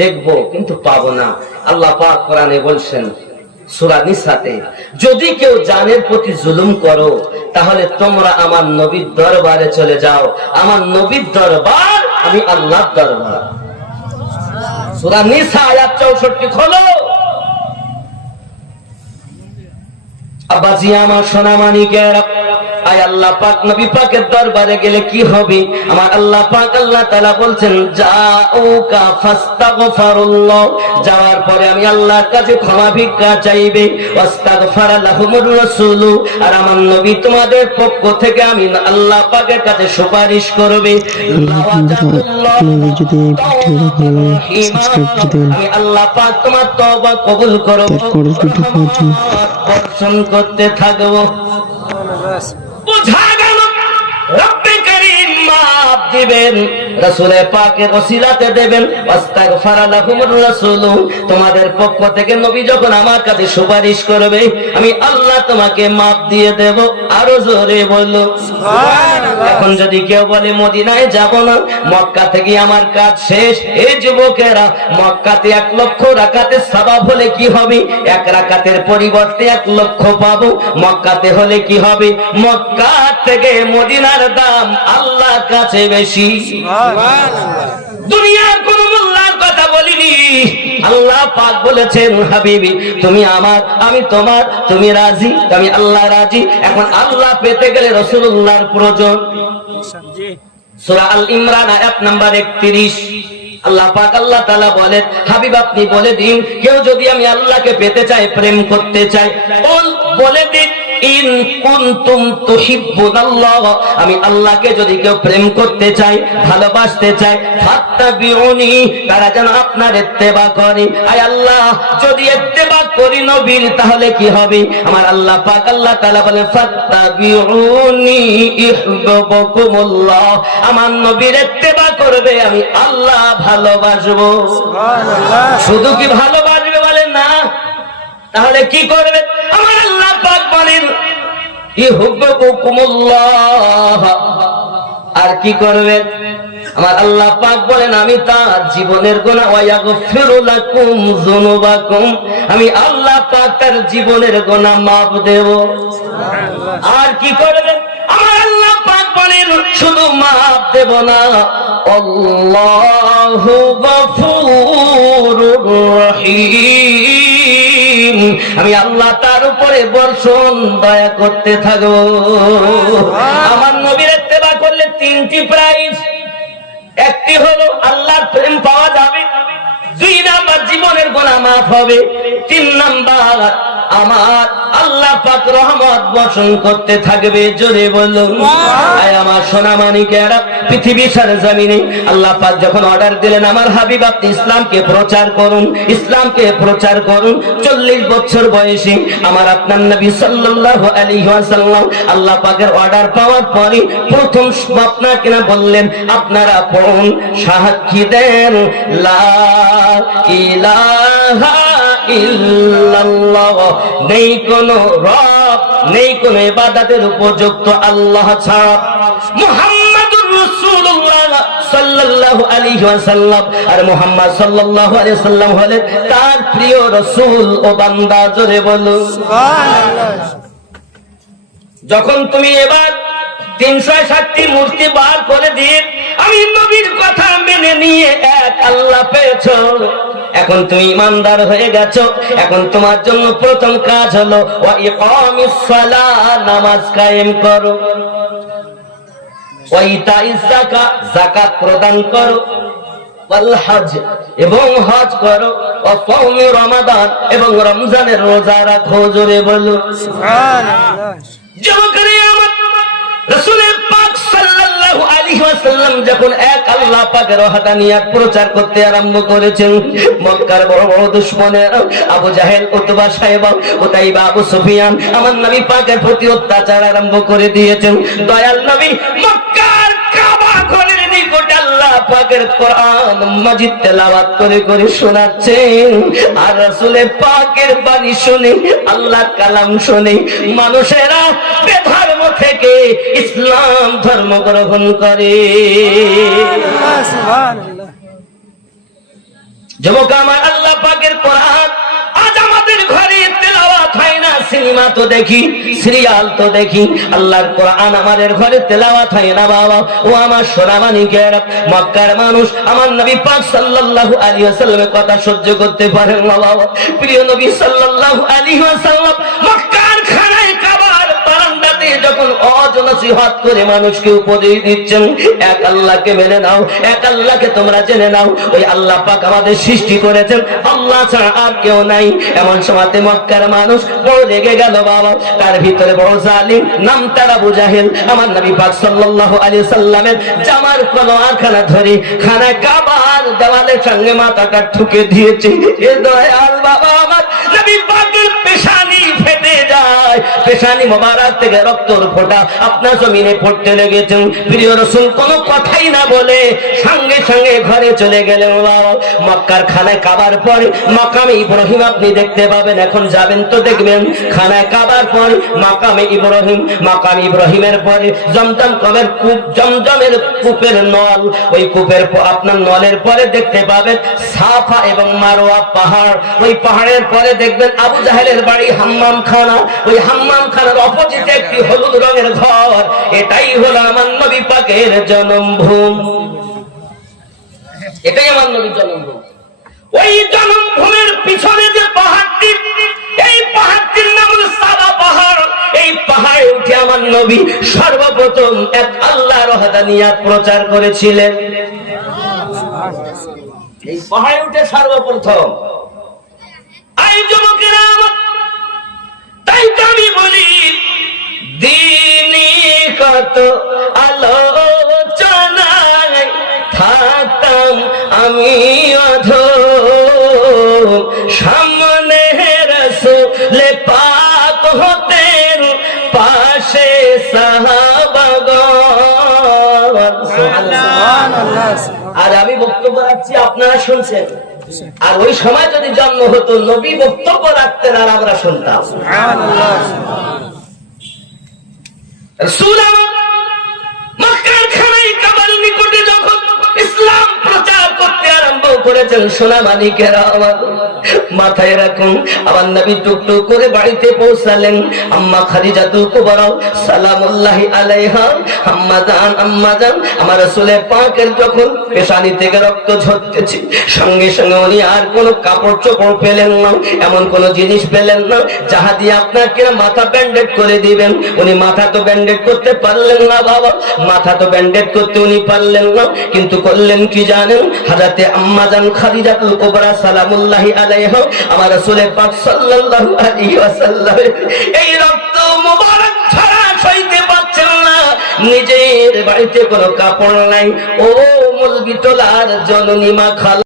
দেখবো কিন্তু পাবো না। আল্লাহ পাক কোরআনে বলছেন সূরা নিসাতে, যদি কেউ জানের প্রতি জুলুম করো তাহলে তোমরা আমার নবীর দরবারে চলে যাও। আমার নবীর দরবার আমি আল্লাহর দরবার। সূরা নিসা আয়াত 64 খোলো। আব্বাজি আমার সোনা মানিকেরা, আয় আল্লাহ পাক নবী পাকের দরবারে গেলে কি হবে? আমার আল্লাহ পাক আল্লাহ তাআলা বলছেন জাউকা ফাস্তাগফিরুল্লাহ, যাওয়ার পরে আমি আল্লাহর কাছে ক্ষমা ভিক্ষা চাইবে। ওয়াস্তাগফারা লাহুমুর রাসূল, আর আমার নবী তোমাদের পক্ষ থেকে আমি আল্লাহ পাকের কাছে সুপারিশ করবে। যদি এই ভিডিওটা ভালো লাগে সাবস্ক্রাইব করে দেবেন। আমি আল্লাহ পাক তোমার তওবা কবুল করব, পরের ভিডিও পাওয়ার জন্য বর্ষণ করতে থাকবো। বুঝা গেল রব্বে কারীম মাফ দিবেন, রাসূলে পাকের ওসিলাতে দেবেন। আস্তাগফারা লাহুমুর রাসূল, তোমাদের পক্ষ থেকে নবী যখন আমার কাছে সুপারিশ করবে আমি আল্লাহ তোমাকে মাফ দিয়ে দেব। আরো জোরে বলো সুবহানাল্লাহ। এখন যদি কেউ বলে মদিনায় যাব না, মক্কা থেকে আমার কাজ শেষ, এই যুবকেরা মক্কাতে 1 লক্ষ রাকাতের সওয়াব হলে কি হবে? 1 রাকাতের পরিবর্তে 1 লক্ষ পাবো। মক্কাতে হলে কি হবে? মক্কা থেকে মদিনার দাম আল্লাহর কাছে বেশি। দুনিয়ার কোন মোল্লার কথা বলিনি, আল্লাহ পাক বলেছেন হাবিবি তুমি আমার, আমি তোমার, তুমি রাজি, আমি আল্লাহ রাজি। এখন আল্লাহ পেতে গেলে রাসূলুল্লাহর প্রয়োজন। সূরা আল ইমরান আয়াত নাম্বার 31 আল্লাহ পাক আল্লাহ তাআলা বলেন হাবিব আপনি বলে দিন, কেউ যদি আমি আল্লাহকে পেতে চায়, প্রেম করতে চায়, বলে দিন ইন কুনতুম তুহিব্বুনাল্লাহ, আমি আল্লাহকে যদি কেউ প্রেম করতে চায়, ভালোবাসতে চায়, ফাত্তাবিউনি, তারা যেন আপনার ইত্তেবা করে। আয় আল্লাহ যদি ইত্তেবা করি নবীর তাহলে কি হবে? আমার আল্লাহ পাক আল্লাহ তাআলা বলেন ফাত্তাবিউনি ইহবিবকুমুল্লাহ, আমার নবীর ইত্তেবা করবে আমি আল্লাহ ভালোবাসবো। সুবহানাল্লাহ। শুধু কি ভালোবাসবে বলেন না, তাহলে কি করবে? আমার আল্লাহ পাক বলেন ইহবিবকুমুল্লাহ, আর কি করবে? আমার আল্লাহ পাক বলেন আমি তার জীবনের গুনাহ ওয়া ইয়াগফিরু লাকুম যুনুবাকুম, আমি আল্লাহ পাক তার জীবনের গুনাহ মাফ দেব। আর কি করবে? আমার আল্লাহ পাক বলেন শুধু মাফ দেব না, আল্লাহু গফুরুর রহিম, আমি আল্লাহ তার উপরে বর্ষণ দয়া করতে থাকবো। আমার নবীর ইত্তেবা করলে 3টি প্রাইজ। একটি হলো আল্লাহর প্রেম পাওয়া যাবে, 2 নাম্বার জীবনের গুনাহ মাফ হবে, 3 নাম্বার আমার আল্লাহ পাক রহমত বর্ষণ করতে থাকবে। জোরে বলুন আয় আমার সোনা মানিকেরা, পৃথিবীর সরজমিনে আল্লাহ পাক যখন অর্ডার দিলেন আমার হাবিব আপনি ইসলামকে প্রচার করুন, ইসলামকে প্রচার করুন, 40 বছর বয়সে আমার আপনার নবী সাল্লাল্লাহু আলাইহি ওয়াসাল্লাম আল্লাহ পাকের অর্ডার পাওয়ার পরে প্রথম আপনাকে না বললেন আপনারা পড়ুন, সাক্ষী দেন লা ইলাহা ইল্লাল্লাহ, নেই কোন রব, নেই কোন ইবাদতের উপযুক্ত আল্লাহ ছাড়া, মুহাম্মাদুর রাসূলুল্লাহ সাল্লাল্লাহু আলাইহি ওয়াসাল্লাম, আর মুহাম্মদ সাল্লাল্লাহু আলাইহি ওয়াসাল্লাম হলেন তার প্রিয় রাসূল ও বান্দা। জোরে বলুন সুবহানাল্লাহ। যখন তুমি এবার 360টি মূর্তি বার করে দিয়ে আমি নবীর কথা মেনে নিয়ে এক আল্লাহ পেয়েছো, এখন তুমি ইমানদার হয়ে গেছো, এখন তোমার জন্য প্রথম কাজ হলো ওয়া ইকামিস সালাহ, নামাজ কায়েম করো, ওয়া ইতাইজ যাকাত, যাকাত প্রদান করো, ওয়াল হজ, এবং হজ করো, ওয়া সাওমি রমাদান, এবং রমজানের রোজা রাখো। জোরে বলো সুবহানাল্লাহ। যুবকরা আমার রাসূলের পাক সাল্লাল্লাহু আলাইহি ওয়াসাল্লাম যখন এক আল্লাহ পাকের ওয়াহদানিয়াত প্রচার করতে আরম্ভ করেছেন, মক্কার বড় বড় দুশমনেরা Abu Jahl, Utba, Shaiba, Utaiba, Abu Sufyan আমার নবী পাকের প্রতি অত্যাচার আরম্ভ করে দিয়েছেন। দয়াল নবী মক্কার কাবা ঘরের নিকট আল্লাহ পাকের কোরআন মাজিদ তেলাওয়াত করে করে শোনাচ্ছেন, আর রাসূলের পাকের বাণী শুনে, আল্লাহর কালাম শুনে মানুষেরা বেধর্ম থেকে ইসলাম ধর্ম গ্রহণ করে। যুবক আমার, আল্লাহ পাকের কোরআন আজ আমাদের ঘরে তেলাওয়াত হয় না, সিনেমা তো দেখি, সিরিয়াল তো দেখি, আল্লাহর কোরআন আমাদের ঘরে তেলাওয়াত হয় না বাবা। ও আমার সোনামানিকের, মক্কার মানুষ আমার নবী পাক সাল্লাল্লাহু আলাইহি ওয়াসাল্লামের কথা সহ্য করতে পারেন না বাবা। প্রিয় নবী সাল্লাল্লাহু আলাইহি ওয়াসাল্লাম মক্কার খানায় কাবার বারান্দাতে যখন ওয়াজ নসিহত করে মানুষকে উপদেশ দিচ্ছেন, এক আল্লাহকে মেনে নাও, এক আল্লাহকে তোমরা জেনে নাও, ওই আল্লাহ পাক আমাদের সৃষ্টি করেছেন, আল্লাহ ছাড়া আর কেউ নাই। এমন সময়তে মক্কার মানুষ বড় রেগে গেল বাবা, তার ভিতরে বড় জালিম, নাম তার আবু জাহেল আমার নবী পাক সাল্লাল্লাহু আলাইহি সাল্লামের জামার কলারখানা ধরে খানায় কাবার দেওয়ালের সঙ্গে মাথাটা ঠুকে দিয়েছে। এ দয়াল বাবা আমার নবী পাকের পেশানি ফেটে যায়, পেশানি মোবারক থেকে রক্তর ফোঁটা আপনার জমিনে পড়তে লেগেছে। প্রিয় রাসূল কোনো কথাই না বলে সঙ্গে সঙ্গে ঘরে চলে গেলেন বাবা। মক্কার খানায় কাবার পরে মাকামে ইব্রাহিম আপনি দেখতে পাবেন, এখন যাবেন তো দেখবেন, খানায় কাবার পরে মাকামে ইব্রাহিম, মাকামে ইব্রাহিমের পরে জমজম কবের কূপ, জমজমের কূপের নল, ওই কূপের আপনার নলের পরে দেখতে পাবেন সাফা এবং মারওয়া পাহাড়, ওই পাহাড়ের পরে দেখবেন আবু জাহেলের বাড়ি হাম্মাম খানা, ওই হাম্মাম খানার অপোজিটে একটি হলুদ রঙের ঘর। এটাই হলো আমার নবী পাকের জন্মভূমি, এটাই আমার নবীর জন্মভূমি। ওই জন্মভূমির পিছনে যে পাহাড়টি, এই পাহাড়টির নাম হলো সাবা পাহাড়। এই পাহাড়ে উঠে আমার নবী সর্বপ্রথম এক আল্লাহর ওয়াহদানিয়াত প্রচার করেছিলেন। এই পাহাড়ে উঠে সর্বপ্রথম। এই যুবকেরা আমার, তাই তো আমি বলি দিনী কত আলোচনায় থাকতাম আমি অধম, সামনে রাসূলে পাক হতেন, পাশে সাহাবাগণ। সুবহানাল্লাহ। আর আমি বক্তব্য রাখছি, আপনারা শুনছেন। আর ওই সময় যদি জন্ম হতো, নবী বক্তব্য রাখতেন আর আমরা শুনতাম। সুবহানাল্লাহ। রাসূল মক্কার খানায় কাবার নিকটে যখন ইসলাম প্রচার করতে আরম্ভ করেছেন, সোনা মানিকেরা আমার মাথায় রাখুন, আমার নবী টুকটুক করে বাড়িতে পৌঁছালেন। আম্মা খাদিজাতুল কুবরা সালামুল্লাহি আলাইহা, আম্মা জান আমার রাসূলের পাকের যখন পেশানি থেকে রক্ত ঝরতেছে, সঙ্গে সঙ্গে উনি আর কোনো কাপড় চোপড় পেলেন না, এমন কোন জিনিস পেলেন না যাহা দিয়ে আপনাকে মাথা ব্যান্ডেড করে দিবেন। উনি মাথা তো ব্যান্ডেড করতে পারলেন না বাবা, মাথা তো ব্যান্ডেড করতে উনি পারলেন না, কিন্তু করলেন কি জানেন? হযরতে আম্মা জান খাদিজাতুল কুবরা সালামুল্লাহি আলাইহা আমার রাসূলের পাক সাল্লাল্লাহু আলাইহি ওয়াসাল্লাম এই রক্ত মোবারক ছড়া সইতে পারছেন না, নিজের বাড়িতে কোনো কাপড় নাই, ও মুলবি তোলার জননী মা খালা